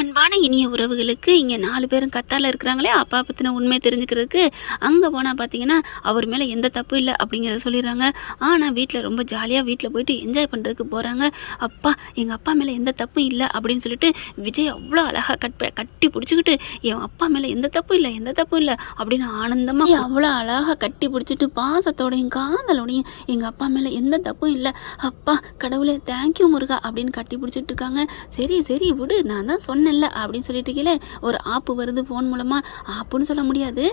அன்பான இனிய உறவுகளுக்கு இங்கே 4 பேரும் கத்தால இருக்கிறாங்களே அப்பா பற்றின உண்மை தெரிஞ்சுக்கிறதுக்கு அங்கே போனால் பார்த்தீங்கன்னா அவர் மேலே எந்த தப்பும் இல்லை அப்படிங்கிறத சொல்லிடுறாங்க. ஆனால் வீட்டில் ரொம்ப ஜாலியாக வீட்டில் போயிட்டு என்ஜாய் பண்ணுறதுக்கு போகிறாங்க. அப்பா எங்கள் அப்பா மேலே எந்த தப்பும் இல்லை அப்படின்னு சொல்லிட்டு விஜய் அவ்வளோ அழகாக கட்டி பிடிச்சிக்கிட்டு என் அப்பா மேலே எந்த தப்பும் இல்லை எந்த தப்பும் இல்லை அப்படின்னு ஆனந்தமாக அவ்வளோ அழகாக கட்டி பிடிச்சிட்டு பாசத்தோடையும் காதலோடையும் எங்கள் அப்பா மேலே எந்த தப்பும் இல்லை அப்பா கடவுளே தேங்க்யூ முருகா அப்படின்னு கட்டி பிடிச்சிட்டு இருக்காங்க. சரி சரி விடு, நான் தான் சொன்னேன்ல அப்படின்னு சொல்லிட்டு இருக்கீங்களே, ஒரு ஆப்பு வருது ஃபோன் மூலமாக. ஆப்புன்னு சொல்ல முடியாது,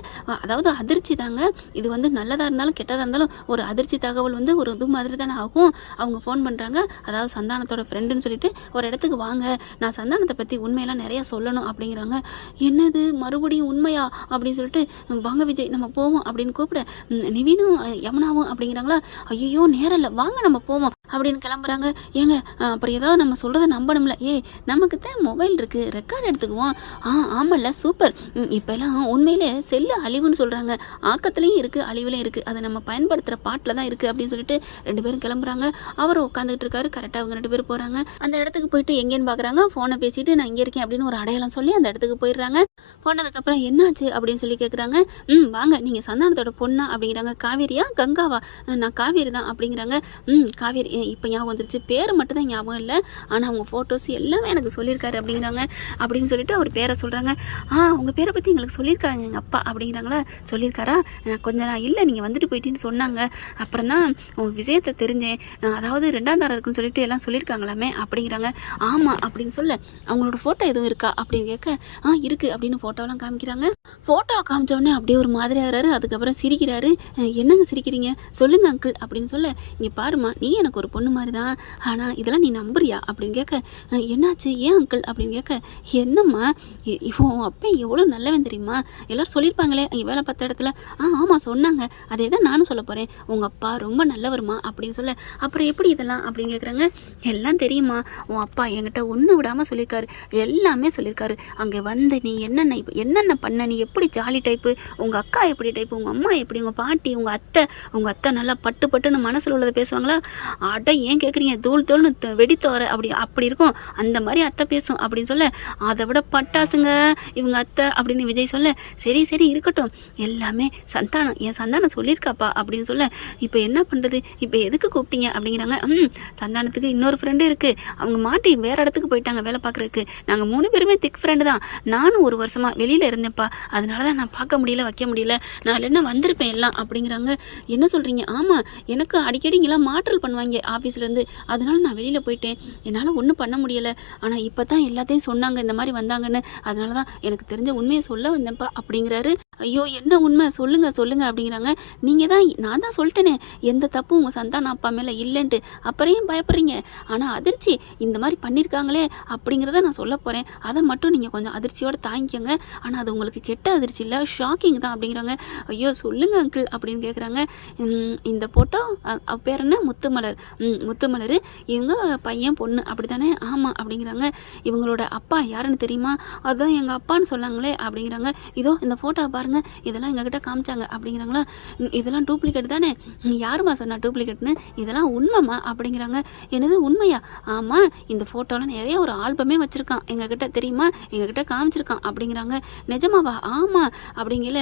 அதாவது அதிர்ச்சி தாங்க. இது வந்து நல்லதாக இருந்தாலும் கெட்டதாக இருந்தாலும் ஒரு அதிர்ச்சி தகவல் வந்து ஒரு இது மாதிரி தானே ஆகும். அவங்க ஃபோன் பண்ணுறாங்க, அதாவது சந்தானத்தோட ஃப்ரெண்டுன்னு சொல்லிட்டு ஒரு இடத்துக்கு வாங்க, நான் சந்தானத்தை பற்றி உண்மையெல்லாம் நிறையா சொல்லணும் அப்படிங்கிறாங்க. என்னது மறுபடியும் உண்மையா அப்படின்னு சொல்லிட்டு வாங்க விஜய் நம்ம போவோம் அப்படின்னு கூப்பிட நிவீனும் யமுனாவும் அப்படிங்கிறாங்களா. ஐயோ நேரம் இல்லை, வாங்க நம்ம போவோம் அப்படின்னு கிளம்புறாங்க. ஏங்க அப்புறம் ஏதாவது நம்ம சொல்கிறத நம்பணும்ல, நமக்கு தான் மொபைல் இருக்குது ரெக்கார்ட் எடுத்துக்குவோம். ஆமாம்ல சூப்பர். இப்போல்லாம் உண்மையிலே செல்லு அழிவுன்னு சொல்கிறாங்க, ஆக்கத்துலேயும் இருக்குது அழிவுலையும் இருக்குது, அதை நம்ம பயன்படுத்துகிற பாட்டில் தான் இருக்குது அப்படின்னு சொல்லிட்டு 2 பேரும் கிளம்புறாங்க. அவர் உட்காந்துக்கிட்டு இருக்காரு. கரெக்டாக அவங்க 2 பேரும் போகிறாங்க. அந்த இடத்துக்கு போயிட்டு எங்கேன்னு பார்க்குறாங்க. ஃபோனை பேசிட்டு நான் இங்கே இருக்கேன் அப்படின்னு ஒரு அடையாளம் சொல்லி அந்த இடத்துக்கு போயிடுறாங்க. போனதுக்கப்புறம் என்னாச்சு அப்படின்னு சொல்லி கேட்குறாங்க. வாங்க நீங்கள் சந்தானத்தோட பொண்ணா அப்படிங்கிறாங்க. காவேரியா கங்காவா? நான் காவேரி தான் அப்படிங்கிறாங்க. காவேரி இப்போ ஞாபகம் வந்துருச்சு, பேர் மட்டும் தான் ஞாபகம் இல்லை, ஆனால் அவங்க ஃபோட்டோஸ் எல்லாமே எனக்கு சொல்லியிருக்காரு அப்படிங்கிறாங்க. அப்படின்னு சொல்லிட்டு அவர் பேரை சொல்கிறாங்க. உங்கள் பேரை பற்றி எங்களுக்கு சொல்லியிருக்காங்க எங்கள் அப்பா அப்படிங்கிறாங்களா. சொல்லியிருக்காரா? நான் கொஞ்சம் நான் இல்லை நீங்கள் வந்துட்டு போயிட்டேன்னு சொன்னாங்க, அப்புறம் தான் விஷயத்தை தெரிஞ்சேன், அதாவது 2ஆம் தாரம் இருக்குன்னு சொல்லிட்டு எல்லாம் சொல்லியிருக்காங்களாமே அப்படிங்கிறாங்க. ஆமாம் அப்படின்னு சொல்ல அவங்களோட ஃபோட்டோ எதுவும் இருக்கா அப்படின்னு கேட்க இருக்குது அப்படின்னு ஃபோட்டோலாம் காமிக்கிறாங்க. ஃபோட்டோவை காமிச்சோடனே அப்படியே ஒரு மாதிரி ஆகிறாரு. அதுக்கப்புறம் சிரிக்கிறாரு. என்னங்க சிரிக்கிறீங்க சொல்லுங்க அங்கிள் அப்படின்னு சொல்ல, இங்கே பாருமா நீ எனக்கு ஒரு பொண்ணு மாதிரி தான், ஆனால் இதெல்லாம் நீ நம்புறியா அப்படின்னு கேட்க, என்னாச்சு ஏன் அங்கிள் அப்படின்னு கேட்க, என்னம்மா இவன் அப்பா எவ்வளோ நல்லவன் தெரியுமா, எல்லோரும் சொல்லியிருப்பாங்களே அங்கே வேலை பார்த்த இடத்துல. ஆமாம் சொன்னாங்க, அதே தான் நானும் சொல்ல போகிறேன், உங்கள் அப்பா ரொம்ப நல்லவருமா அப்படின்னு சொல்ல, அப்புறம் எப்படி இதெல்லாம் அப்படின்னு கேட்குறாங்க. எல்லாம் தெரியுமா, உன் அப்பா என்கிட்ட ஒன்று விடாமல் சொல்லியிருக்காரு, எல்லாமே சொல்லியிருக்காரு. அங்கே வந்து நீ என்னென்ன பண்ண, நீ எப்படி ஜாலி டைப்பு, உங்கள் அக்கா எப்படி டைப்பு, உங்கள் அம்மா எப்படி, உங்கள் பாட்டி, உங்கள் அத்தை நல்லா பட்டுன்னு மனசில் உள்ளதை பேசுவாங்களா, அட ஏன் கேட்குறீங்க, தூள்னு வெடித்தோற அப்படி இருக்கும், அந்த மாதிரி அத்தை பேசும் அப்படின்னு சொல்ல, அதை விட பட்டாசுங்க இவங்க அத்தை அப்படின்னு விஜய் சொல்ல, சரி சரி இருக்கட்டும், எல்லாமே என் சந்தானம் சொல்லியிருக்காப்பா அப்படின்னு சொல்ல, இப்போ என்ன பண்ணுறது, இப்போ எதுக்கு கூப்பிட்டீங்க அப்படிங்கிறாங்க. சந்தானத்துக்கு இன்னொரு ஃப்ரெண்டு இருக்குது, அவங்க மாட்டி வேறு இடத்துக்கு போயிட்டாங்க வேலை பார்க்குறதுக்கு, நாங்கள் 3 பேருமே திக் ஃப்ரெண்டு தான், நானும் ஒரு வருஷமாக வெளியில் இருந்தேன்ப்பா, அதனால தான் நான் பார்க்க முடியல வைக்க முடியல, நான் இல்லைன்னா வந்திருப்பேன் எல்லாம் அப்படிங்கிறாங்க. என்ன சொல்கிறீங்க? ஆமாம் எனக்கு அடிக்கடி இங்கெல்லாம் மாற்றல் பண்ணுவாங்க ஆஃபீஸ்லேருந்து, அதனால நான் வெளியில் போயிட்டேன், என்னால் ஒன்றும் பண்ண முடியலை, ஆனால் இப்போ தான் எல்லாத்தையும் சொன்னாங்க இந்த மாதிரி வந்தாங்கன்னு, அதனால தான் எனக்கு தெரிஞ்ச உண்மையை சொல்ல வந்தேன்ப்பா அப்படிங்கிறாரு. ஐயோ என்ன உண்மை சொல்லுங்க அப்படிங்கிறாங்க. நான் தான் சொல்லிட்டேனே எந்த தப்பும் உங்கள் சந்தானம் அப்பா மேலே இல்லைன்ட்டு, அப்புறம் ஏன் பயப்படுறீங்க, ஆனால் அதிர்ச்சி இந்த மாதிரி பண்ணியிருக்காங்களே அப்படிங்கிறத நான் சொல்ல போகிறேன், அதை மட்டும் நீங்கள் கொஞ்சம் அதிர்ச்சியோடு தாங்கிக்கோங்க, ஆனால் அது உங்களுக்கு கெட்ட அதிர்ச்சி இல்லை ஷாக்கிங் தான் அப்படிங்கிறாங்க. ஐயோ சொல்லுங்க அங்கிள் அப்படின்னு கேட்குறாங்க. இந்த ஃபோட்டோ பேர் என்ன, முத்துமலர், இவங்க பையன் பொண்ணு அப்படி தானே? ஆமாம் அப்படிங்கிறாங்க. இவங்களோட அப்பா யாருன்னு தெரியுமா? அதுதான் எங்கள் அப்பான்னு சொன்னாங்களே அப்படிங்கிறாங்க. இதோ இந்த ஃபோட்டோவை பாருங்கள், இதெல்லாம் எங்ககிட்ட காமிச்சாங்க அப்படிங்கிறாங்களா. இதெல்லாம் டூப்ளிகேட் தானே? யாருமா சொன்னா டூப்ளிகேட்னு, இதெல்லாம் உண்மைமா அப்படிங்கிறாங்க. என்னது உண்மையா? ஆமாம், இந்த ஃபோட்டோலாம் நிறைய ஒரு ஆல்பமே வச்சுருக்கான் எங்ககிட்ட தெரியுமா, எங்ககிட்ட காமிச்சிருக்கான் அப்படிங்கிறாங்க. நிஜமாவா? ஆமாம் அப்படிங்கல.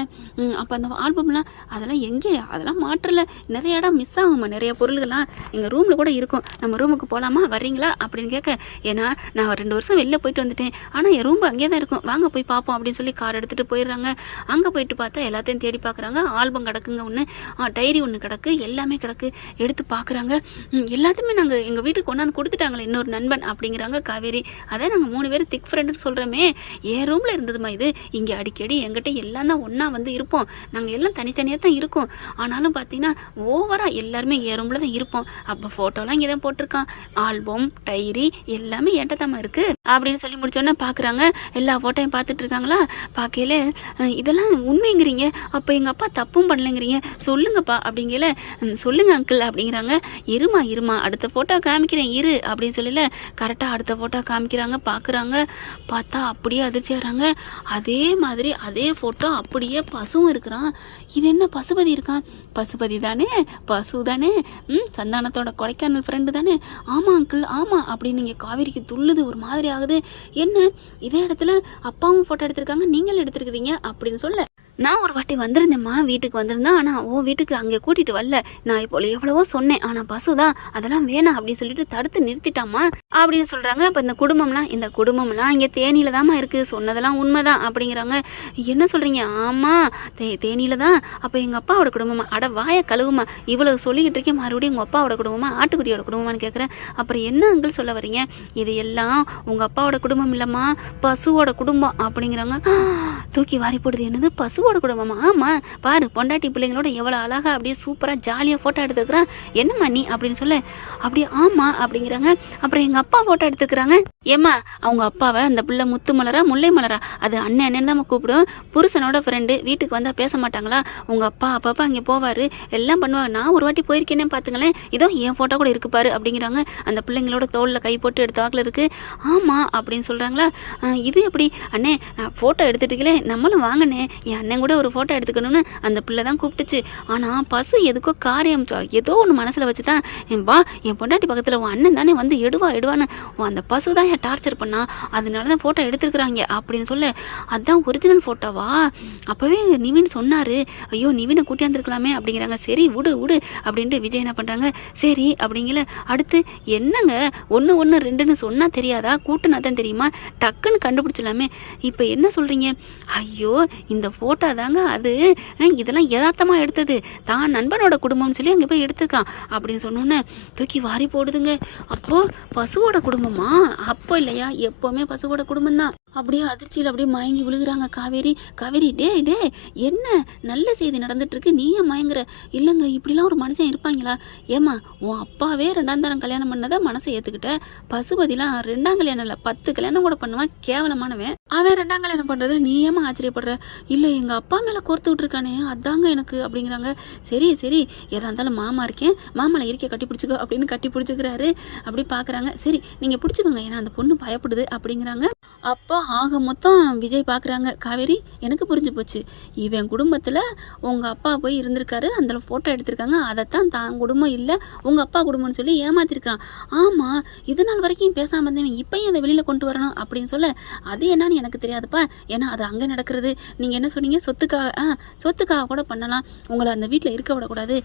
அப்போ அந்த ஆல்பம்லாம் அதெல்லாம் எங்கே, அதெல்லாம் மாற்றல, நிறைய இடம் மிஸ் ஆகுமா, நிறைய பொருள்கள்லாம் எங்கள் ரூமில் கூட இருக்கும், நம்ம ரூமுக்கு போகலாமா வர்றீங்களா அப்படின்னு கேட்க, ஏன்னா நான் 2 வருஷம் வெளில போயிட்டு வந்துட்டேன், ஆனால் என் ரூம் அங்கேயே தான் இருக்கும், வாங்க போய் பார்ப்போம் அப்படின்னு சொல்லி கார் எடுத்துகிட்டு போயிடுறாங்க. அங்கே போயிட்டு பார்த்தா எல்லாத்தையும் தேடி பார்க்குறாங்க. ஆல்பம் கிடக்குங்க ஒன்று, டைரி ஒன்று கிடக்கு, எல்லாமே கிடக்கு. எடுத்து பார்க்குறாங்க. எல்லாத்தையுமே நாங்கள் எங்கள் வீட்டுக்கு கொண்டாந்து கொடுத்துட்டாங்களே இன்னொரு நண்பன் அப்படிங்கிறாங்க காவேரி. அதான் நாங்கள் 3 பேரும் திக் ஃப்ரெண்டுன்னு சொல்கிறோமே, என் ரூமில் இருந்ததுமா இது, இங்கே அடிக்கடி எங்கிட்ட எல்லாம் தான் ஒன்றா வந்து இருப்போம், நாங்கள் எல்லாம் தனித்தனியாக தான் இருக்கோம், ஆனாலும் பார்த்தீங்கன்னா ஓவராக எல்லாருமே என் ரூமில் தான் இருப்போம். அப்போ ஃபோட்டோலாம் இங்கே தான் போட்டிருக்கான், ஆல்பம் டைரி எல்லாமே என்கிட்ட தான் இருக்குது அப்படின்னு சொல்லி முடிச்சோன்னே பார்க்குறாங்க. எல்லா ஃபோட்டோயும் பார்த்துட்டு இருக்காங்களா. பார்க்கையில இதெல்லாம் உண்மைங்கிறீங்க, அப்போ எங்கள் அப்பா தப்பும் பண்ணலைங்கிறீங்க, சொல்லுங்கப்பா அப்படிங்கல. சொல்லுங்க அங்கிள் அப்படிங்கிறாங்க. இருமா இருமா அடுத்த ஃபோட்டோ காமிக்கிறேன் இரு அப்படின்னு சொல்லல. கரெக்டாக அடுத்த ஃபோட்டோ காமிக்கிறாங்க. பார்க்குறாங்க. பார்த்தா அப்படியே அதிர்ச்சியாகிறாங்க. அதே மாதிரி அதே ஃபோட்டோ அப்படியே பசுவும் இருக்கிறான். இது என்ன பசுபதி இருக்கான்? பசுபதி தானே, பசு தானே, சந்தானத்தோட கொடைக்கானல் ஃப்ரெண்டு தானே. ஆமாம் அங்கிள் ஆமாம் அப்படின்னு இங்கே காவேரிக்கு துள்ளுது, ஒரு மாதிரி ஆகுது. என்ன இதே இடத்துல அப்பாவும் ஃபோட்டோ எடுத்திருக்காங்க, நீங்களும் எடுத்துருக்கிறீங்க அப்படின்னு சொல்ல. நான் ஒரு வாட்டி வந்திருந்தேம்மா, வீட்டுக்கு வந்திருந்தேன். ஆனால் வீட்டுக்கு அங்கே கூட்டிகிட்டு வரல. நான் இப்போ எவ்வளவோ சொன்னேன், ஆனால் பசு தான் அதெல்லாம் வேணாம் அப்படின்னு சொல்லிட்டு தடுத்து நிறுத்திட்டாமா அப்படின்னு சொல்கிறாங்க. அப்போ இந்த குடும்பம்லாம் இங்கே தேனியில் தாம்மா இருக்குது, சொன்னதெல்லாம் உண்மைதான் அப்படிங்கிறாங்க. என்ன சொல்கிறீங்க? ஆமாம் தேனியில் தான். அப்போ எங்கள் அப்பாவோட குடும்பமா? அட வாய கழுவுமா, இவ்வளோ சொல்லிக்கிட்டு இருக்கேன், மறுபடியும் உங்கள் அப்பாவோட குடும்பமா ஆட்டுக்குட்டியோட குடும்பமானு கேட்குறேன். அப்புறம் என்ன அங்கிள் சொல்ல வரீங்க? இது எல்லாம் உங்கள் அப்பாவோட குடும்பம் இல்லைம்மா, பசுவோட குடும்பம் அப்படிங்கிறாங்க. தூக்கி வாரி போடுது. என்னது பசுவோட குடும்பமா? ஆமாம் பாரு, பொண்டாட்டி பிள்ளைங்களோட எவ்வளோ அழகாக அப்படியே சூப்பராக ஜாலியாக ஃபோட்டோ எடுத்துருக்குறான். என்னம்மா நீ அப்படின்னு சொல்ல. அப்படியே ஆமாம் அப்படிங்கிறாங்க. அப்புறம் எங்கள் அப்பா ஃபோட்டோ எடுத்துக்கிறாங்க. ஏம்மா அவங்க அப்பாவை அந்த பிள்ளை முத்து மலரா முல்லை மலரா, அது அண்ணன் அண்ணன் தான் கூப்பிடும். புருஷனோட ஃப்ரெண்டு, வீட்டுக்கு வந்தால் பேச மாட்டாங்களா? உங்கள் அப்பா அப்பப்போ அங்கே போவார், எல்லாம் பண்ணுவாங்க. நான் ஒரு வாட்டி போயிருக்கேனே பார்த்துங்களேன், இதோ என் ஃபோட்டோ கூட இருக்கு பாரு அப்படிங்கிறாங்க. அந்த பிள்ளைங்களோட தோளில் கை போட்டு எடுத்த வாக்கில் இருக்குது. ஆமாம் அப்படின்னு சொல்கிறாங்களா. இது எப்படி அண்ணே ஃபோட்டோ எடுத்துட்டுங்களே, நம்மளும் வாங்கினே, என் அண்ணன் கூட ஒரு ஃபோட்டோ எடுத்துக்கணும்னு அந்த பிள்ளை தான் கூப்பிட்டுச்சு. ஆனால் பசு எதுக்கோ காரியம் ஏதோ ஒன்று மனசில் வச்சு தான் வா என் பொண்டாட்டி பக்கத்தில் உன் அண்ணன் தானே வந்து எடுவான்னு அந்த பசு தான் என் டார்ச்சர் பண்ணா, அதனால தான் ஃபோட்டோ எடுத்துருக்குறாங்க அப்படின்னு சொல்ல. அதுதான் ஒரிஜினல் ஃபோட்டோவா? அப்போவே நிவின் சொன்னார். ஐயோ நிவினை கூட்டியாந்துருக்கலாமே அப்படிங்கிறாங்க. சரி விடு அப்படின்ட்டு விஜய் என்ன பண்ணுறாங்க. சரி அப்படிங்கல. அடுத்து என்னங்க 1 1 2ன்னு சொன்னால் தெரியாதா? கூட்டுனா தான் தெரியுமா? டக்குன்னு கண்டுபிடிச்சலாமே. இப்போ என்ன சொல்கிறீங்க? ஐயோ இந்த ஃபோட்டோ தாங்க அது, இதெல்லாம் யதார்த்தமாக எடுத்தது, தான் நண்பனோட குடும்பம்னு சொல்லி அங்கே போய் எடுத்துருக்கான் அப்படின்னு சொன்னோன்னே தூக்கி வாரி போடுதுங்க. அப்போது பசுவோட குடும்பமா? அப்போ இல்லையா, எப்போவுமே பசுவோட குடும்பம் தான். அப்படியே அதிர்ச்சியில் அப்படியே மயங்கி விழுகிறாங்க காவேரி. டே என்ன நல்ல செய்தி நடந்துட்டுருக்கு, நீ ஏன் மயங்குற? இல்லைங்க இப்படிலாம் ஒரு மனுஷன் இருப்பாங்களா? ஏம்மா உன் அப்பாவே 2ஆம் தரம் கல்யாணம் பண்ணதை மனசை ஏற்றுக்கிட்ட, பசுபதிலாம் 2ஆம் கல்யாணம் இல்லை 10 கல்யாணம் கூட பண்ணுவான், கேவலமானவன். அவன் 2ஆம் கல்யாணம் பண்ணுறது நீ ஏமா ஆச்சரியப்படுற? இல்லை எங்கள் அப்பா மேலே கோர்த்து விட்ருக்கானே அதாங்க எனக்கு அப்படிங்கிறாங்க. சரி எதா இருந்தாலும் மாமா இருக்கேன், மாமாவில் இருக்க கட்டி பிடிச்சிக்கோ அப்படின்னு கட்டி பிடிச்சிக்கிறாரு. அப்படி பார்க்குறாங்க. சரி நீங்கள் பிடிச்சிக்கோங்க, ஏன்னா அந்த பொண்ணு பயப்படுது அப்படிங்கிறாங்க. அப்போ ஆக மொத்தம் விஜய் பார்க்குறாங்க. காவேரி எனக்கு புரிஞ்சு போச்சு, இவன் குடும்பத்தில் உங்கள் அப்பா போய் இருந்திருக்காரு, அந்த ஃபோட்டோ எடுத்திருக்காங்க, அதைத்தான் தான் குடும்பம் இல்லை உங்கள் அப்பா குடும்பம்னு சொல்லி ஏமாத்திருக்கான். ஆமாம் இது நாள் வரைக்கும் பேசாமல் இருந்தேன், இப்போயும் அதை வெளியில் கொண்டு வரணும் அப்படின்னு சொல்ல. அது என்னன்னு எனக்கு தெரியாதுப்பா, ஏன்னா அது அங்கே நடக்கிறது. நீங்கள் என்ன சொன்னீங்க? சொத்துக்காக கூட பண்ணலாம், உங்களை அந்த வீட்டில் இருக்க விடக்கூடாது.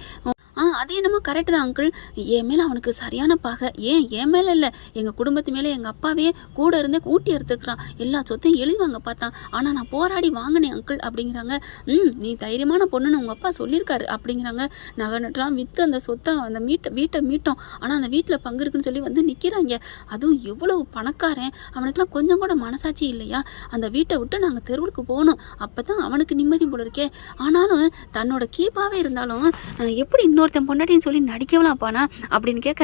அது என்னமோ கரெக்டு தான் அங்கிள், என் மேலே அவனுக்கு சரியான பாகை. என் மேலே இல்லை, எங்கள் குடும்பத்து மேலே எங்கள் அப்பாவே கூட இருந்தே ஊட்டி எடுத்துக்கிறான், எல்லா சொத்தையும் எழுதுவாங்க பார்த்தான், ஆனால் நான் போராடி வாங்கினேன் அங்கிள் அப்படிங்கிறாங்க. நீ தைரியமான பொண்ணுன்னு உங்கள் அப்பா சொல்லியிருக்காரு அப்படிங்கிறாங்க. நகை நட்டுலாம் விற்று அந்த சொத்தை அந்த வீட்டை மீட்டோம், ஆனால் அந்த வீட்டில் பங்கு இருக்குன்னு சொல்லி வந்து நிற்கிறாங்க. அதுவும் எவ்வளவு பணக்காரன், அவனுக்குலாம் கொஞ்சம் கூட மனசாட்சி இல்லையா? அந்த வீட்டை விட்டு நாங்கள் தெருவுக்கு போகணும், அப்போ தான் அவனுக்கு நிம்மதி போல இருக்கே. ஆனாலும் தன்னோட கீப்பாகவே இருந்தாலும் எப்படி இன்னொருத்தன் பொண்டாட்டின்னு சொல்லி நடிக்கவலாம்ப்பானா அப்படின்னு கேட்க,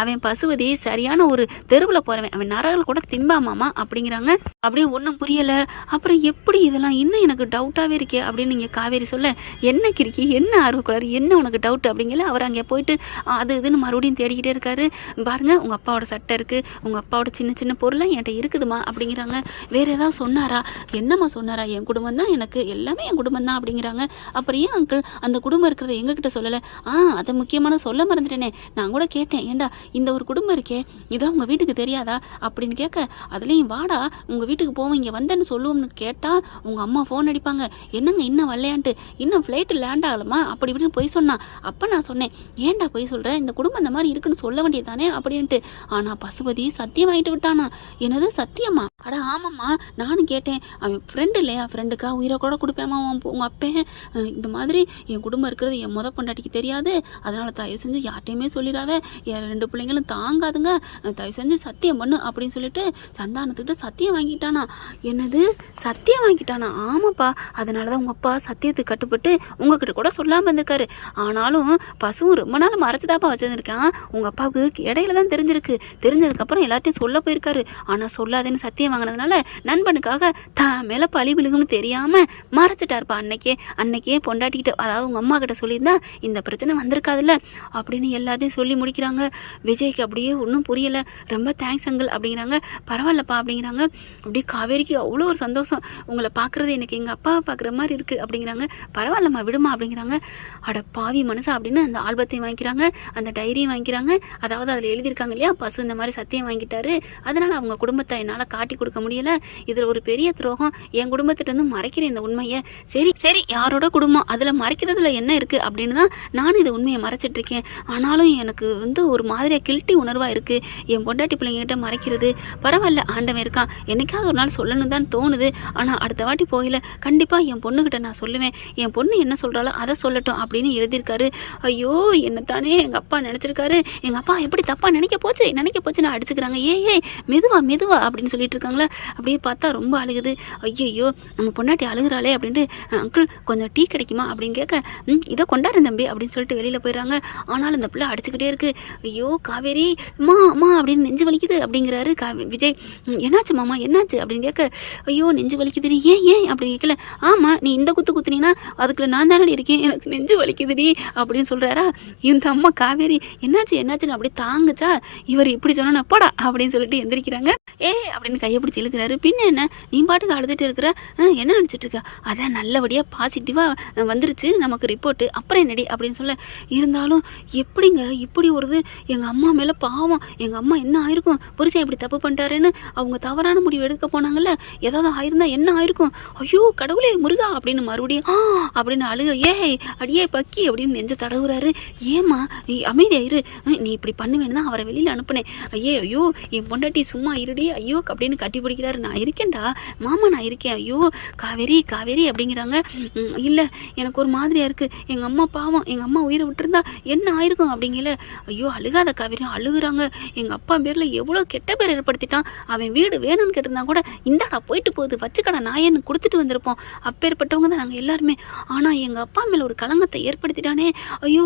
அவன் பசுவதி சரியான ஒரு தெருவில் போகிறவன், அவன் நரகள் கூட திம்பாமாமா அப்படிங்கிறாங்க. அப்படியே ஒன்றும் புரியலை. அப்புறம் எப்படி இதெல்லாம் இன்னும் எனக்கு டவுட்டாகவே இருக்கே அப்படின்னு நீங்கள் காவேரி சொல்ல. என்ன கிறுக்கி, என்ன ஆர்வக்குள்ளார், என்ன உனக்கு டவுட் அப்படிங்கல. அவர் அங்கே போயிட்டு அது இதுன்னு மறுபடியும் தேடிக்கிட்டே இருக்காரு. பாருங்க உங்கள் அப்பாவோட சட்டை இருக்குது, உங்கள் அப்பாவோட சின்ன சின்ன பொருளாக என்கிட்ட இருக்குதுமா அப்படிங்கிறாங்க. வேறு ஏதாவது சொன்னாரா? என்னம்மா சொன்னாரா? என் குடும்பம் தான் எனக்கு, எல்லாமே என் குடும்பம் தான் அப்படிங்கிறாங்க. அப்புறம் ஏன் அங்கிள் அந்த குடும்பம் இருக்கிறத எங்ககிட்ட சொல்லலை? அதை முக்கியமான சொல்ல மறந்துட்டேனே, நான் கூட கேட்டேன், ஏண்டா இந்த ஒரு குடும்பம் இருக்கே இதான் உங்கள் வீட்டுக்கு தெரியாதா அப்படின்னு கேட்க, அதுலேயும் வாடா உங்கள் வீட்டுக்கு போவோம், இங்கே வந்தேன்னு சொல்லுவோம்னு கேட்டால் உங்கள் அம்மா ஃபோன் அடிப்பாங்க, என்னங்க இன்னும் வரலையான்ட்டு, இன்னும் ஃப்ளைட்டு லேண்ட் ஆகலாமா அப்படி இப்படின்னு போய் சொன்னான். அப்போ நான் சொன்னேன், ஏன்டா போய் சொல்கிறேன், இந்த குடும்பம் இந்த மாதிரி இருக்குன்னு சொல்ல வேண்டியதானே அப்படின்ட்டு. ஆனால் பசுபதி சத்தியம் வாங்கிட்டு விட்டானா. என்னது சத்தியமா? அட ஆமாம்மா, நானும் கேட்டேன், அவன் ஃப்ரெண்டு இல்லையா, ஃப்ரெண்டுக்கா உயிரை கூட கொடுப்பேம்மா உங்கள் அப்பேன், இந்த மாதிரி என் குடும்பம் இருக்கிறது என் பொண்டாட்டிக்கு தெரியாது, ஆகுது. அதனால் தயவு செஞ்சு யார்கிட்டையுமே சொல்லிடாத, என் 2 பிள்ளைங்களும் தாங்காதுங்க, தயவு செஞ்சு சத்தியம் பண்ணு அப்படின்னு சொல்லிட்டு சந்தானத்துக்கிட்ட சத்தியம் வாங்கிட்டானா. என்னது சத்தியம் வாங்கிட்டானா? ஆமாப்பா, அதனால தான் உங்கள் அப்பா சத்தியத்துக்கு கட்டுப்பட்டு உங்ககிட்ட கூட சொல்லாமல் இருந்திருக்காரு. ஆனாலும் பசுவும் ரொம்ப நாள் மறைச்சதாப்பா வச்சுருந்துருக்கான். உங்கள் அப்பாவுக்கு இடையில தான் தெரிஞ்சிருக்கு. தெரிஞ்சதுக்கப்புறம் எல்லாத்தையும் சொல்ல போயிருக்காரு. ஆனால் சொல்லாதேன்னு சத்தியம் வாங்கினதுனால நண்பனுக்காக தான் மேலே பழி விழுகும்னு தெரியாமல் மறைச்சிட்டாருப்பா. அன்னைக்கே பொண்டாட்டிக்கிட்ட, அதாவது உங்கள் அம்மா கிட்ட சொல்லியிருந்தா இந்த பிரச்சனை வந்திருக்காதுல்ல அப்படின்னு எல்லாத்தையும் சொல்லி முடிக்கிறாங்க. விஜய்க்கு அப்படியே ஒன்றும் புரியலை. ரொம்ப தேங்க்ஸ் அங்கிள் அப்படிங்கிறாங்க. பரவாயில்லப்பா அப்படிங்கிறாங்க. அப்படியே காவேரிக்கு அவ்வளோ ஒரு சந்தோஷம். உங்களை பார்க்குறது எனக்கு எங்கள் அப்பாவை பார்க்குற மாதிரி இருக்குது அப்படிங்கிறாங்க. பரவாயில்லம்மா விடுமா அப்படிங்கிறாங்க. அட பாவி மனசா அப்படின்னு அந்த ஆல்பத்தையும் வாங்கிக்கிறாங்க, அந்த டைரியும் வாங்கிக்கிறாங்க. அதாவது அதில் எழுதியிருக்காங்க இல்லையா, பசு இந்த மாதிரி சத்தியம் வாங்கிட்டாரு, அதனால் அவங்க குடும்பத்தை என்னால் காட்டி கொடுக்க முடியலை, இதில் ஒரு பெரிய துரோகம், என் குடும்பத்திட்ட இருந்து மறைக்கிறேன் இந்த உண்மையை. சரி யாரோட குடும்பம், அதில் மறைக்கிறதுல என்ன இருக்குது அப்படின்னு தான் நானும் இந்த உண்மையை மறைச்சிட்ருக்கேன். ஆனாலும் எனக்கு ஒரு மாதிரியாக கில்ட்டி உணர்வாக இருக்குது என் பொண்டாட்டி பிள்ளைங்கிட்ட மறைக்கிறது. பரவாயில்ல, ஆண்டவன் இருக்கான், என்னைக்காவது ஒரு நாள் சொல்லணும் தான் தோணுது. ஆனால் அடுத்த வாட்டி போகல கண்டிப்பாக என் பொண்ணுக்கிட்ட நான் சொல்லுவேன், என் பொண்ணு என்ன சொல்கிறாளோ அதை சொல்லட்டும் அப்படின்னு எழுதியிருக்காரு. ஐயோ என்னத்தானே எங்கள் அப்பா நினச்சிருக்காரு, எங்கள் அப்பா எப்படி தப்பாக நினைக்க போச்சுன்னு அடிச்சுக்கிறாங்க. ஏய் மெதுவா அப்படின்னு சொல்லிட்டு இருக்காங்களா. அப்படியே பார்த்தா ரொம்ப அழுகுது. ஐயோ நம்ம பொண்டாட்டி அழுகுறாளே அப்படின்ட்டு, அங்கிள் கொஞ்சம் டீ கிடைக்குமா அப்படின்னு கேட்க, இதை கொண்டாடுறேன் தம்பி அப்படின்னு சொல்லிட்டு வெளியில் போயிடறாங்க. ஆனாலும் இந்த பிள்ளை அடிச்சுக்கிட்டே இருக்கு. ஐயோ காவேரி அம்மா அப்படின்னு நெஞ்சு வலிக்குது அப்படிங்கிறாரு விஜய். என்னாச்சு மாமா என்னாச்சு அப்படின்னு கேட்க, ஐயோ நெஞ்சு வலிக்குதுடி. ஏன் அப்படின்னு கேட்கல. ஆமாம் நீ இந்த குத்துனீன்னா அதுக்குள்ள நான் தானே இருக்கேன், எனக்கு நெஞ்சு வலிக்குதுடி அப்படின்னு சொல்கிறாரா. இந்த அம்மா காவேரி என்னாச்சுன்னு அப்படி தாங்குச்சா. இவர் இப்படி சொன்னா போடா அப்படின்னு சொல்லிட்டு எந்திரிக்கிறாங்க. அப்படின்னு கையை பிடிச்சி இழுக்கிறாரு. பின்ன என்ன நீ பாட்டுக்கு அழுதுட்டு இருக்கிற, என்ன நினச்சிட்டு இருக்க, அதான் நல்லபடியாக பாசிட்டிவாக வந்துருச்சு நமக்கு ரிப்போர்ட்டு, அப்புறம் என்னடி அப்படின்னு சொல்ல. இருந்தாலும் எப்படிங்க இப்படி வருது, எங்கள் அம்மா மேலே பாவம், எங்கள் அம்மா என்ன ஆயிருக்கும், புருஷன் இப்படி தப்பு பண்ணிட்டாருன்னு அவங்க தவறான முடிவு எடுக்க போனாங்கல்ல, ஏதாவது ஆயிருந்தா என்ன ஆயிருக்கும், ஐயோ கடவுளே முருகா அப்படின்னு மறுபடியும் அப்படின்னு அழுக. அடியே பக்கி அப்படின்னு நெஞ்ச தடவுறாரு. ஏம்மா நீ அமைதியாயிரு, நீ இப்படி பண்ணுவேன்னு தான் அவரை வெளியில் அனுப்புனேன். ஐயோ என் பொண்டாட்டி சும்மா இருடி ஐயோ அப்படின்னு கட்டி பிடிக்கிறாரு. நான் இருக்கேன்டா மாமா, நான் இருக்கேன். ஐயோ காவேரி அப்படிங்கிறாங்க. இல்லை எனக்கு ஒரு மாதிரியாக இருக்குது, எங்கள் அம்மா பாவம், எங்கள் அம்மா உயிரை விட்டுருந்தா என்ன ஆயிருக்கும் அப்படிங்கல. ஐயோ அழுகாத காவேரி அழுகுறாங்க. எங்கள் அப்பா பேரில் எவ்வளோ கெட்ட பேர் ஏற்படுத்திட்டான், அவன் வீடு வேணும்னு கேட்டிருந்தா கூட இந்தாடா போயிட்டு போகுது வச்சுக்கடா நாயன்னு கொடுத்துட்டு வந்திருப்போம், அப்பேற்பட்டவங்க தான் நாங்கள் எல்லாருமே. ஆனால் எங்கள் அப்பா மேலே ஒரு களங்கத்தை ஏற்படுத்திட்டானே, ஐயோ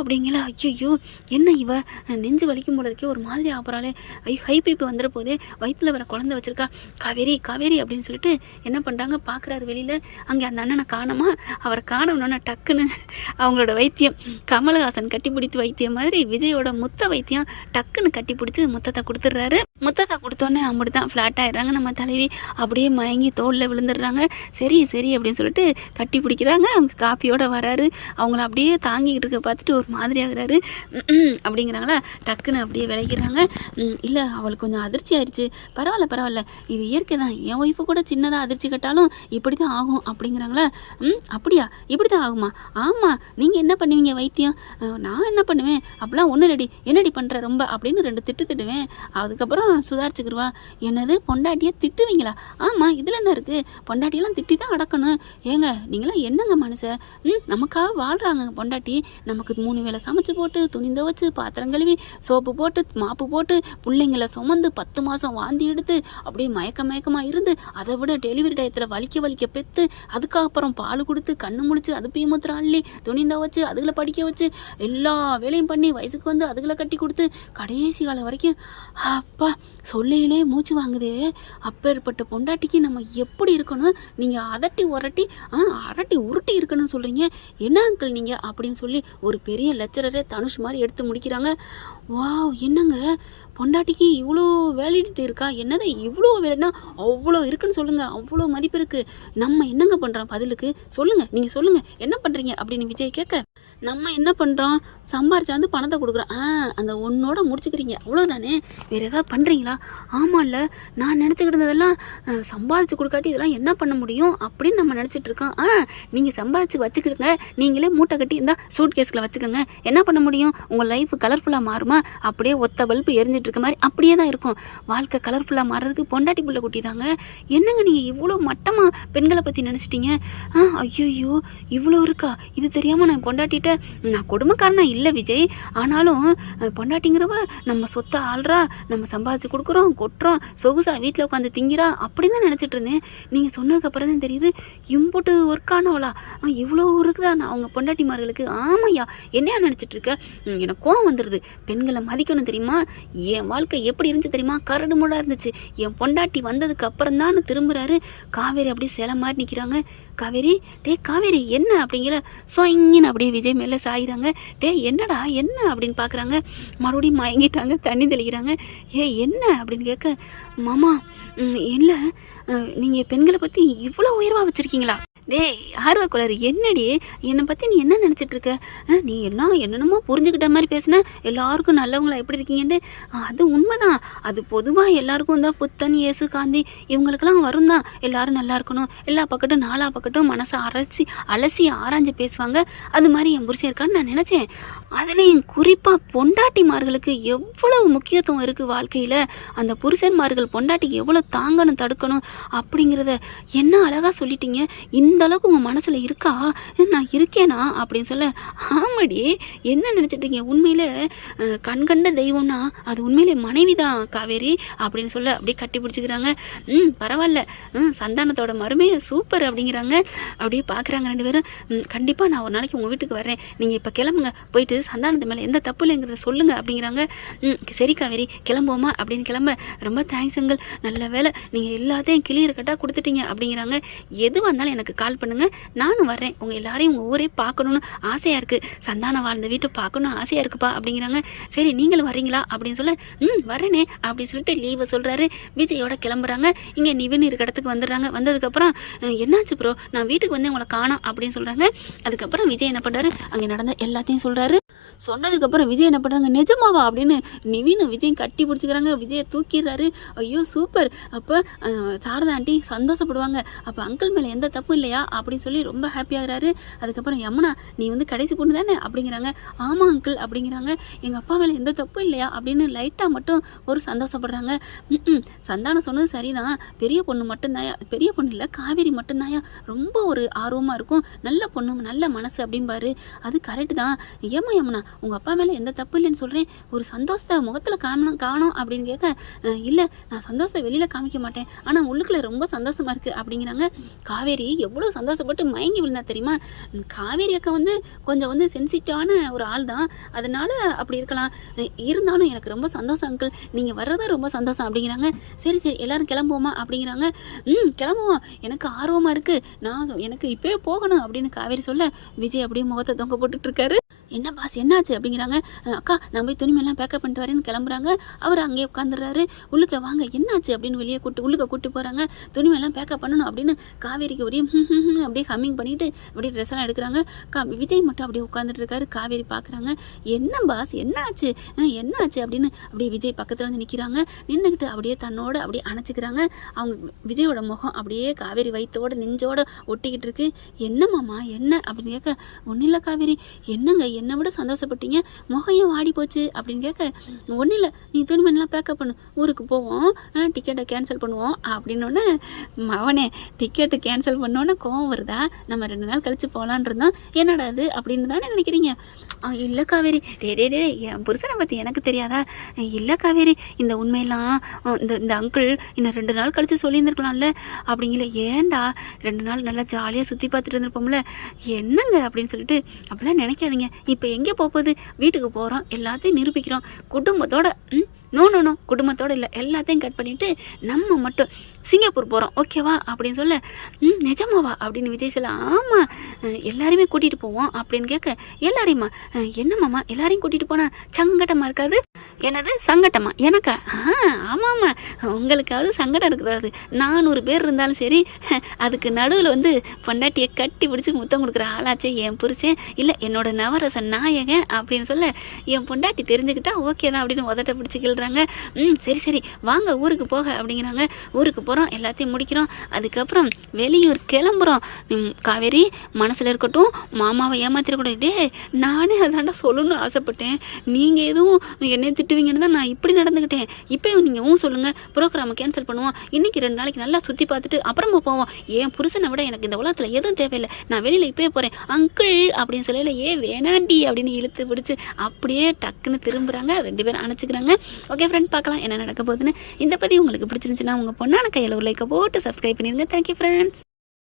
அப்படிங்கல. ஐயோ என்ன இவ நெஞ்சு வலிக்கும் போல இருக்கே, ஒரு மாதிரி ஆப்புறாளே, ஹை பைப்பு வந்துட போதே, வயிற்றுல வர குழந்தை வச்சிருக்கா. காவேரி அப்படின்னு சொல்லிட்டு என்ன பண்ணுறாங்க, பார்க்குறாரு வெளியில். அங்கே அந்த அண்ணனை காணமா, அவரை காணணுன்னா டக்குன்னு அவங்களோட வைத்தியம் கமலஹாசன் கட்டி பிடித்து வைத்தியம் மாதிரி விஜயோட முத்த வைத்தியம் டக்குன்னு கட்டி பிடிச்சி முத்தத்தை கொடுத்துட்றாரு. முத்தத்தை கொடுத்தோன்னே அப்படி தான் ஃப்ளாட் ஆகிடுறாங்க நம்ம தலைவி. அப்படியே மயங்கி தோளில் விழுந்துடுறாங்க. சரி அப்படின்னு சொல்லிட்டு கட்டி பிடிக்கிறாங்க. அவங்க காஃபியோடு வராரு. அவங்கள அப்படியே தாங்கிக்கிட்டு இருக்க பார்த்துட்டு ஒரு மாதிரி ஆகுறாரு. அப்படிங்கிறாங்களா, டக்குன்னு அப்படியே விளைக்கிறாங்க. இல்லை அவளுக்கு கொஞ்சம் அதிர்ச்சி ஆயிடுச்சு, பரவாயில்ல இது இயற்கை தான், என் ஒய்ஃபு கூட சின்னதாக அதிர்ச்சி கட்டாலும் இப்படி தான் ஆகும் அப்படிங்கிறாங்களா. அப்படியா இப்படி தான் ஆகுமா, ஆமாம் நீங்கள் என்ன பண்ணுவீங்க வைத்தியம், நான் என்ன பண்ணுவேன் அப்படிலாம் ஒன்றும் ரெடி, என்னடி பண்ணுற ரொம்ப அப்படின்னு 2 திட்டுவேன். அதுக்கப்புறம் சுதாரிச்சுக்கிடுவா. என்னது பொண்டாட்டியை திட்டுவீங்களா, ஆமாம் இதில் என்ன இருக்குது, பொண்டாட்டியெல்லாம் திட்டி தான் அடக்கணும். ஏங்க நீங்களாம் என்னங்க மனுஷன், நமக்காக வாழ்கிறாங்க பொண்டாட்டி, நமக்கு 3 வேளை சமைச்சு போட்டு துணி துவைச்சு பாத்திரம் கழுவி சோப்பு போட்டு மாப்பு போட்டு பிள்ளைங்களை சுமந்து 10 மாதம் வாந்தி எடுத்து அப்படியே மயக்கமாக இருந்து, அதை விட டெலிவரி டயத்தில் வலிக்க பெற்று, அதுக்கப்புறம் பால் கொடுத்து கண்ணு முழிச்சு அது பீமுத்திரம் அள்ளி துணி துவைச்சு அதுகளை படிக்க வச்சு எல்லா வேலையும் பண்ணி வயசுக்கு வந்து அதுகளை கட்டி கொடுத்து கடைசி காலம் வரைக்கும் அப்பா சொல்லையிலே மூச்சு வாங்குதே. அப்பேற்பட்ட பொண்டாட்டிக்கு நம்ம எப்படி இருக்கணும், நீங்கள் அரட்டி உருட்டி இருக்கணும்னு சொல்கிறீங்க, என்ன அங்கிள் நீங்கள் அப்படின்னு சொல்லி ஒரு பெரிய லெக்சரரே தனுஷ் மாதிரி எடுத்து முடிக்கிறாங்க. வாவ் என்னங்க பொண்டாட்டிக்கு இவ்வளோ வேலிடிட்டி இருக்கா, என்னது இவ்வளோ வேலைன்னா அவ்வளோ இருக்குன்னு சொல்லுங்கள், அவ்வளோ மதிப்பு இருக்குது. நம்ம என்னங்க பண்ணுறோம் பதிலுக்கு சொல்லுங்கள், நீங்கள் சொல்லுங்கள் என்ன பண்ணுறீங்க அப்படின்னு விஜய் கேட்க, நம்ம என்ன பண்ணுறோம் சம்பாரிச்சா வந்து பணத்தை கொடுக்குறோம், அந்த ஒன்னோட முடிச்சுக்கிறீங்க அவ்வளோதானே, வேறு ஏதாவது பண்ணுறீங்களா. ஆமாம் இல்லை நான் நினச்சிக்கிட்டு இருந்ததெல்லாம் சம்பாதிச்சு கொடுக்காட்டி இதெல்லாம் என்ன பண்ண முடியும் அப்படின்னு நம்ம நினச்சிட்டு இருக்கோம். நீங்கள் சம்பாதிச்சு வச்சுக்கிடுங்க, நீங்களே மூட்டை கட்டி இருந்தால் சூட் கேஸில் வச்சுக்கோங்க, என்ன பண்ண முடியும், உங்கள் லைஃப் கலர்ஃபுல்லாக மாறுமா, அப்படியே ஒத்த பல்பு எரிஞ்சிட்டு பேசிகிட்டு இருக்க மாதிரி அப்படியே தான் இருக்கும். வாழ்க்கை கலர்ஃபுல்லாக மாறுறதுக்கு பொண்டாட்டி புள்ள குட்டி தாங்க. என்னங்க நீங்கள் இவ்வளோ மட்டமாக பெண்களை பற்றி நினச்சிட்டீங்க? ஐயோ இவ்வளோ இருக்கா? இது தெரியாமல் நான் பொண்டாட்டிட்ட நான் கொடுமைக்காரனா இல்லை விஜய். ஆனாலும் பொண்டாட்டிங்கிறவ நம்ம சொத்தை ஆள்றா, நம்ம சம்பாதிச்சு கொடுக்குறோம், கொட்டுறோம், சொகுசா வீட்டில் உட்காந்து திங்கிறா அப்படி தான் நினச்சிட்டு இருந்தேன். நீங்கள் சொன்னதுக்கப்புறம் தான் தெரியுது இம்புட்டு ஒர்க்கானவளா, இவ்வளோ இருக்குதா நான் அவங்க பொண்டாட்டிமார்களுக்கு. ஆமையா என்னையா நினச்சிட்டு இருக்க? எனக்கு கோவம் வந்துடுது. பெண்களை மதிக்கணும் தெரியுமா? என் வாழ்க்கை எப்படி இருந்துச்சு தெரியுமா? கரடு முடாக இருந்துச்சு. என் பொண்டாட்டி வந்ததுக்கு அப்புறம் தான் திரும்புகிறாரு. காவேரி அப்படியே சேலை மாதிரி நிற்கிறாங்க. காவேரி, டே காவேரி என்ன அப்படிங்கிற சொயின்னு அப்படியே விஜய் மேலே சாயிறாங்க. டே என்னடா என்ன அப்படின்னு பார்க்குறாங்க. மறுபடியும் மயங்கிட்டாங்க, தண்ணி தெளிக்கிறாங்க. என்ன அப்படின்னு கேட்க, மாமா இல்லை நீங்கள் பெண்களை பற்றி இவ்வளோ உயர்வாக வச்சுருக்கீங்களா? டேய் ஆர்வக்குளர், என்னடி என்னை பற்றி நீ என்ன நினச்சிட்ருக்க? நீ எல்லாம் என்னென்னமோ புரிஞ்சுக்கிட்ட மாதிரி பேசுன. எல்லாருக்கும் நல்லவங்களா எப்படி இருக்கீங்கன்னு. அது உண்மைதான். அது பொதுவாக எல்லாருக்கும் தான் புத்தன், இயேசு, காந்தி இவங்களுக்கெல்லாம் வரும் தான். எல்லோரும் நல்லா இருக்கணும், எல்லா பக்கட்டும் நாலா பக்கட்டும் மனசை அலசி ஆராய்ஞ்சு பேசுவாங்க. அது மாதிரி என் புருஷன் இருக்கான்னு நான் நினச்சேன். அதுலேயும் குறிப்பாக பொண்டாட்டிமார்களுக்கு எவ்வளவு முக்கியத்துவம் இருக்குது வாழ்க்கையில். அந்த புருஷன்மார்கள் பொண்டாட்டிக்கு எவ்வளோ தாங்கணும், தடுக்கணும் அப்படிங்கிறத என்ன அழகாக சொல்லிட்டீங்க. இந்த அளவுக்கு உங்கள் மனசில் இருக்கா? நான் இருக்கேனா அப்படின்னு சொல்ல, ஆமாடி என்ன நினச்சிட்ருக்கீங்க? உண்மையில் கண்கண்ட தெய்வம்னா அது உண்மையிலே மனைவி தான் காவேரி அப்படின்னு சொல்ல அப்படியே கட்டி பிடிச்சிக்கிறாங்க. பரவாயில்ல, சந்தானத்தோட மருமையை சூப்பர் அப்படிங்கிறாங்க. அப்படியே பார்க்குறாங்க ரெண்டு பேரும். கண்டிப்பாக நான் ஒரு நாளைக்கு உங்கள் வீட்டுக்கு வரேன், நீங்கள் இப்போ கிளம்புங்க, போயிட்டு சந்தானத்து மேலே எந்த தப்பு இல்லைங்கிறத சொல்லுங்கள் அப்படிங்கிறாங்க. சரி காவேரி கிளம்புவோமா அப்படின்னு கிளம்ப, ரொம்ப தேங்க்ஸ் அங்கிள், நல்ல வேலை நீங்கள் எல்லாத்தையும் கிளியர் கட்டாக கொடுத்துட்டீங்க அப்படிங்கிறாங்க. எதுவாக இருந்தாலும் எனக்கு கால் பண்ணுங்கள், நானும் வரேன். உங்கள் எல்லாரையும் உங்கள் ஊரே பார்க்கணுன்னு ஆசையாக இருக்குது, சந்தானம் வாழ்ந்த வீட்டை பார்க்கணுன்னு ஆசையாக இருக்குப்பா அப்படிங்கிறாங்க. சரி நீங்களும் வரீங்களா அப்படின்னு சொல்ல, வரேனே அப்படின்னு சொல்லிட்டு லீவை சொல்கிறாரு. விஜயோட கிளம்புறாங்க. இங்கே நிவின் இருக்க இடத்துக்கு வந்துடுறாங்க. வந்ததுக்கப்புறம் என்னாச்சு ப்ரோ, நான் வீட்டுக்கு வந்து உங்களை காணோம் அப்படின்னு சொல்கிறாங்க. அதுக்கப்புறம் விஜய் என்ன பண்ணுறாரு, அங்கே நடந்த எல்லாத்தையும் சொல்கிறாரு. சொன்னதுக்கப்புறம் விஜய் என்ன பண்ணுறாங்க, நிஜமாவா அப்படின்னு நிவின் விஜய் கட்டி பிடிச்சிக்கிறாங்க. விஜயை தூக்கிடுறாரு. ஐயோ சூப்பர், அப்போ சாரதா ஆண்டி சந்தோஷப்படுவாங்க, அப்போ அங்கிள் மேலே எந்த தப்பும் இல்லையா அப்படின்னு சொல்லி ரொம்ப ஹாப்பியாகிறாரு. அதுக்கப்புறம் யமுனா நீ வந்து கடைசி பொண்ணு தானே அப்படிங்கிறாங்க. ஆமாம் அங்கிள் அப்படிங்கிறாங்க. எங்கள் அப்பா மேலே எந்த தப்பும் இல்லையா அப்படின்னு லைட்டாக மட்டும் ஒரு சந்தோஷப்படுறாங்க. சந்தானம் சொன்னது சரிதான், பெரிய பொண்ணு மட்டும்தாயா, பெரிய பொண்ணு இல்லை காவேரி மட்டும்தாயா ரொம்ப ஒரு ஆர்வமாக இருக்கும், நல்ல பொண்ணு நல்ல மனசு அப்படிம்பாரு. அது கரெக்டு தான். ஏமா யமுனா உங்கள் அப்பா மேலே எந்த தப்பு இல்லைன்னு சொல்கிறேன், ஒரு சந்தோஷத்தை முகத்தில் காணும் அப்படின்னு கேட்க, இல்லை நான் சந்தோஷத்தை வெளியில் காமிக்க மாட்டேன், ஆனால் உள்ளுக்குள்ளே ரொம்ப சந்தோஷமாக இருக்குது அப்படிங்கிறாங்க. காவேரி எவ்வளோ சந்தோஷப்பட்டு மயங்கி விழுந்தா தெரியுமா? காவேரி அக்கா வந்து கொஞ்சம் வந்து சென்சிட்டிவான ஒரு ஆள் தான், அதனால் அப்படி இருக்கலாம். இருந்தாலும் எனக்கு ரொம்ப சந்தோஷம் அங்கிள், நீங்கள் வர்றது ரொம்ப சந்தோஷம் அப்படிங்கிறாங்க. சரி சரி எல்லோரும் கிளம்புவோமா அப்படிங்கிறாங்க. கிளம்புவோம், எனக்கு ஆர்வமாக இருக்குது, எனக்கு இப்போயே போகணும் அப்படின்னு காவேரி சொல்ல, விஜய் அப்படியே முகத்தை தொங்க போட்டுட்ருக்காரு. என்ன பாஸ் என்னாச்சு அப்படிங்கிறாங்க. அக்கா நான் போய் துணிமெல்லாம் பேக்கப் பண்ணிட்டு வரேன்னு கிளம்புறாங்க. அவர் அங்கேயே உட்காந்துடுறாரு. உள்ளுக்க வாங்க என்னாச்சு அப்படின்னு வெளியே உள்ளுக்க போகிறாங்க. துணிமெல்லாம் பேக்கப் பண்ணணும் அப்படின்னு காவேரிக்கு அப்படியே அப்படியே ஹம்மிங் பண்ணிவிட்டு அப்படியே ட்ரெஸ் எல்லாம் எடுக்கிறாங்க. விஜய் மட்டும் அப்படியே உட்காந்துட்டு இருக்காரு. காவேரி பார்க்குறாங்க. என்ன பாஸ் என்னாச்சு என்னாச்சு அப்படின்னு அப்படியே விஜய் பக்கத்தில் வந்து நிற்கிறாங்க. நின்றுக்கிட்டு அப்படியே தன்னோட அப்படியே அணைச்சிக்கிறாங்க. அவங்க விஜயோட முகம் அப்படியே காவேரி வயிற்றோட நெஞ்சோட ஒட்டிக்கிட்டு இருக்கு. என்ன மாமா என்ன அப்படின்னு கேட்க, ஒன்றும் இல்லை காவேரி, என்னங்க என்னை விட சந்தோஷப்பட்டீங்க, முகையும் வாடி போச்சு அப்படின்னு கேட்க, ஒன்றும் இல்லை நீ துணிமணிலாம் பேக்கப் பண்ணு, ஊருக்கு போவோம், டிக்கெட்டை கேன்சல் பண்ணுவோம் அப்படின்னோடனே, அவனே டிக்கெட்டு கேன்சல் பண்ணோன்னே கோவம் வருதா, நம்ம 2 நாள் கழித்து போகலான் இருந்தோம், என்னடா அது அப்படின்னு தானே நினைக்கிறீங்க? இல்லை காவேரி, டே என் புருஷனை பற்றி எனக்கு தெரியாதா? இல்லை காவேரி, இந்த உண்மையெல்லாம் இந்த அங்கிள் இன்னும் 2 நாள் கழித்து சொல்லியிருந்துருக்கலாம்ல அப்படிங்கல. ஏன்டா 2 நாள் நல்லா ஜாலியாக சுற்றி பார்த்துட்டு இருந்திருப்போம்ல, என்னங்க அப்படின்னு சொல்லிட்டு அப்படிலாம் நினைக்காதீங்க. இப்போ எங்கே போகுது, வீட்டுக்கு போகிறோம், எல்லாத்தையும் நிரூபிக்கிறோம், குடும்பத்தோட நோ குடும்பத்தோடு இல்லை, எல்லாத்தையும் கட் பண்ணிவிட்டு நம்ம மட்டும் சிங்கப்பூர் போகிறோம் ஓகேவா அப்படின்னு சொல்ல, நிஜமாவா அப்படின்னு விஜய் சொல்ல, ஆமாம் எல்லாரையுமே கூட்டிகிட்டு போவோம் அப்படின்னு கேட்க, எல்லாரையுமா என்னம்மாம்மா எல்லாரையும் கூட்டிகிட்டு போனால் சங்கடமாக இருக்காது? என்னது சங்கட்டமா எனக்கா? ஆமாம்மா உங்களுக்காவது சங்கடம் இருக்கக்கூடாது, 400 பேர் இருந்தாலும் சரி, அதுக்கு நடுவில் வந்து பொண்டாட்டியை கட்டி பிடிச்சி முத்தம் கொடுக்குற ஆளாச்சே என் புருஷன், இல்லை என்னோட நவரச நாயகன் அப்படின்னு சொல்ல, என் பொண்டாட்டி தெரிஞ்சுக்கிட்டா ஓகே தான் அப்படின்னு உதட்ட பிடிச்சிக்கல சொல்கிறாங்க. சரி சரி வாங்க ஊருக்கு போக அப்படிங்கிறாங்க. ஊருக்கு போகிறோம், எல்லாத்தையும் முடிக்கிறோம். அதுக்கப்புறம் வெளியூர் கிளம்புறோம். காவேரி மனசில் இருக்கட்டும், மாமாவை ஏமாத்திடக்கூடாது. நானே அதாண்டா சொல்லணும்னு ஆசைப்பட்டேன். நீங்கள் எதுவும் என்னை திட்டுவீங்கன்னு தான் நான் இப்படி நடந்துக்கிட்டேன். இப்போ நீங்கள் சொல்லுங்கள், ப்ரோக்ராமை கேன்சல் பண்ணுவோம். இன்றைக்கி 2 நாளைக்கு நல்லா சுற்றி பார்த்துட்டு அப்புறமா போவோம். என் புருஷனை விட எனக்கு இந்த உலகத்தில் எதுவும் தேவையில்லை. நான் வெளியில் இப்போயே போகிறேன் அங்கிள் அப்படின்னு சொல்லல. வேணாண்டி அப்படின்னு இழுத்து பிடிச்சி அப்படியே டக்குன்னு திரும்புகிறாங்க. 2 பேரும் அணைச்சிக்கிறாங்க. ஓகே ஃப்ரெண்ட், பார்க்கலாம் என்ன நடக்க போகுதுன்னு. இந்த பதிவு உங்களுக்கு பிடிச்சிருந்துச்சுன்னா உங்கள் பொண்ணான கையில் ஒரு லைக்கை போட்டு சப்ஸ்கிரைப் பண்ணிடுங்க. Thank you friends.